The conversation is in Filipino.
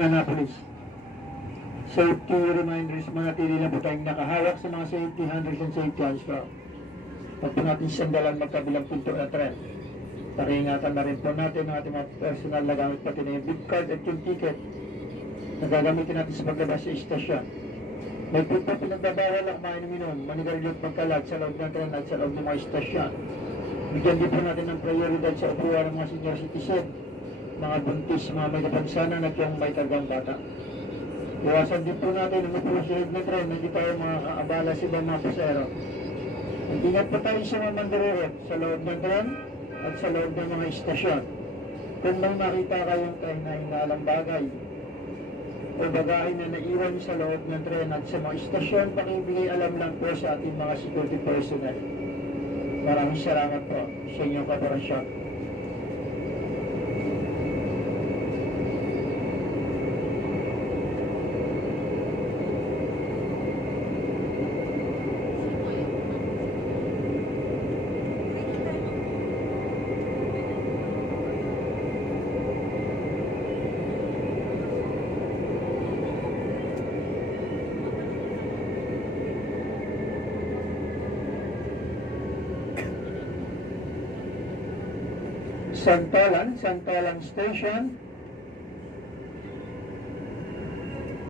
Annapolis. Safety reminders, manatili lang po tayong nakahawak sa mga safety handles and safety hands po. Huwag po natin sandalan magkabilang pinto na tren. Pakiingatan na rin po natin ang ating mga personal na gamit, pati na yung big card at yung ticket na gagamitin natin sa paglabas sa istasyon. May po pinagbabawal na kumain ng inom, manigarilyo at magkalat sa loob ng tren at sa loob ng mga istasyon. Bigyan din po natin ng prioridad sa upuan ng mga senior citizen, mga buntis, mga may kapansanan at yung may kargang bata. Iwasan din po natin ang upo sa loob ng tren na hindi tayo makakaabala sa ibang mga pasero. Ingat po tayo sa mga mandirurot sa loob ng tren at sa loob ng mga istasyon. Kung may makita kayong kahinahingalang bagay o bagahe na naiwan sa loob ng tren at sa mga istasyon, pakibigay alam lang po sa ating mga security personnel. Maraming salamat po sa inyong kooperasyon. Santolan Station,